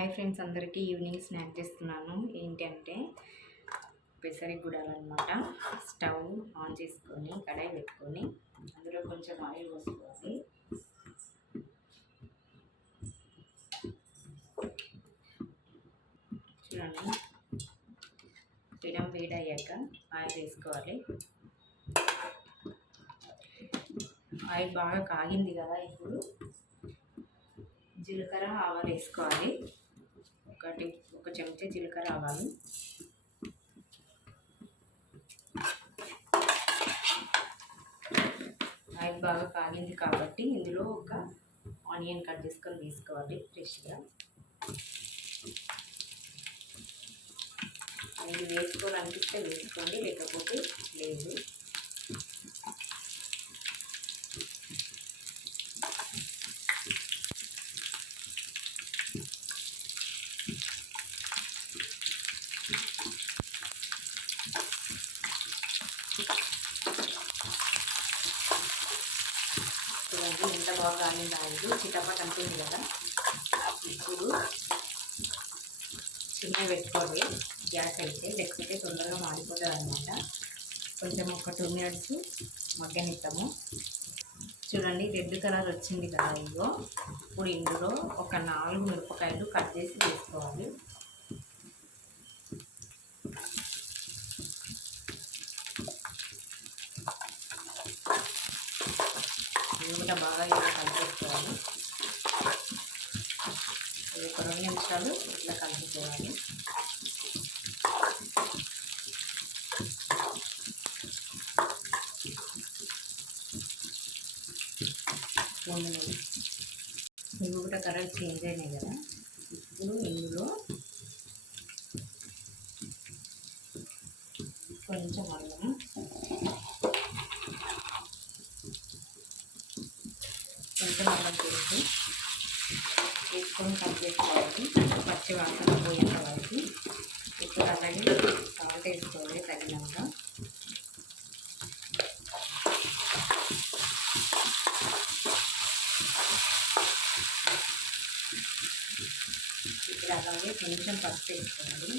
Hi friends అందరికీ evening snack చేస్తున్నాను. ఏంటంటే పెసరి గుడాలన్నమాట స్టవ్ ఆన్ చేసుకొని కడాయి పెట్టుకొని అందులో కొంచెం ఆయిల్ పోసుకోవాలి చూడండి. పిడం వేడయ్యాక ఆయిల్ వేసుకోవాలి. ఆయిల్ బాగా కాగింది కదా ఇప్పుడు. జీలకర్ర ఆవాలు వేసుకోవాలి. ఒకటి ఒక చెంచా జీలకర్ర ఆవాలు. ఆయిల్ బాగా కాగింది కాబట్టి ఇందులో ఒక ఆనియన్ కట్ చేసుకొని వేసుకోవాలి ఫ్రెష్గా. ఇది వేసుకోవాలనిపిస్తే వేసుకోండి లేకపోతే లేదు. చూడండి ఎంత బాగా కాలింది ఆయిల్ చిటపట్ అంటుంది కదా. ఇప్పుడు చిన్న పెట్టుకోవాలి. గ్యాస్ అయితే లేకపోతే తొందరగా మాడిపోతుంది అనమాట కొంచెం ఒక టూ మినిట్స్ మగ్గనిస్తాము చూడండి రెడ్ కలర్ వచ్చింది కదా ఇగో. ఇప్పుడు ఇందులో ఒక నాలుగు మిరపకాయలు కట్ చేసి తీసుకోవాలి ఇవి కూడా బాగా ఇలా కలిపేసుకోవాలి. ఇది ఒక రెండు నిమిషాలు ఇట్లా కలుపుకోవాలి. ఇవి కూడా కలర్ చేంజ్ అయినాయి కదా. ఇప్పుడు ఇందులో కొంచెం అల్లం కొంచెం అల్లం పేస్ట్ వేసుకొని కలిపేసుకోవాలి పచ్చి వాసన పోయేంత వరకు. ఇప్పుడు అలాగే సాల్ట్ వేసుకోవాలి తగినంత. ఇప్పుడు అలాగే కొంచెం పసుపు వేసుకోవాలి.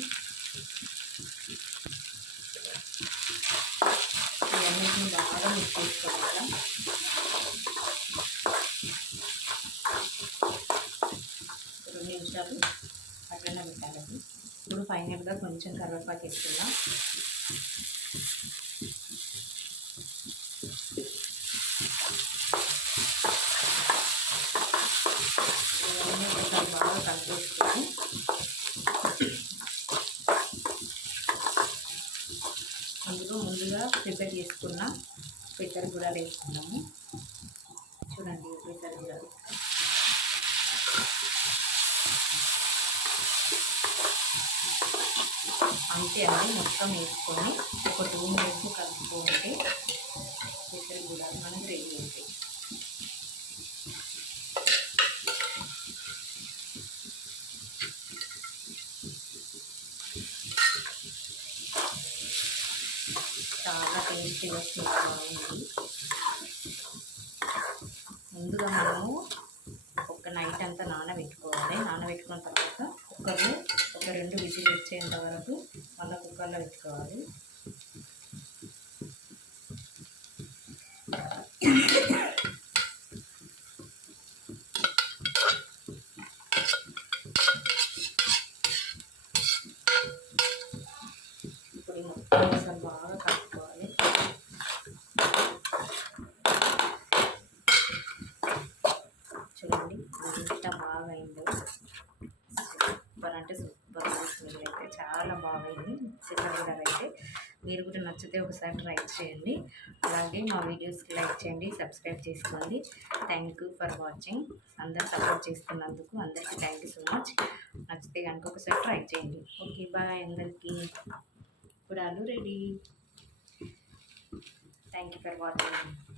ఇప్పుడు ఫైనల్గా కొంచెం కరివేపాకు వేసుకుందాం. బాగా కలిపేసుకొని అందులో ముందుగా ప్రిపేర్ చేసుకున్న పెసర కూడా వేసుకున్నాము చూడండి పెసర కూడా. అంతే అండి. మొత్తం వేసుకొని ఒక టూ మినిట్స్ కలుపుకుంటే ఇద్దరు కూడా మనకి రెడీ అవుతాయి. చాలా టేస్టీగా వస్తుంది ముందుగా మనము ఒక నైట్ అంతా నానబెట్టుకోవాలి. నానబెట్టుకున్న తర్వాత కుక్కర్లో ఒక రెండు విజిల్ వచ్చేంత వరకు మళ్ళీ కుక్కర్లో పెట్టుకోవాలి. ఇప్పుడు మొత్తం బాగా కలుపుకోవాలి చూడండి ఎంత బాగా అయిందో సూపర్ అంటే సూపర్ స్మెల్ అయితే చాలా బాగైంది. కూడా అయితే మీరు కూడా నచ్చితే ఒకసారి ట్రై చేయండి. అలాగే మా వీడియోస్కి లైక్ చేయండి సబ్స్క్రైబ్ చేసుకోండి. థ్యాంక్ యూ ఫర్ వాచింగ్ అందరు సపోర్ట్ చేస్తున్నందుకు అందరికీ థ్యాంక్ యూ సో మచ్ నచ్చితే కనుక ఒకసారి ట్రై చేయండి. ఓకే బాయ్ అందరికీ. ఇప్పుడు ready. Thank you for watching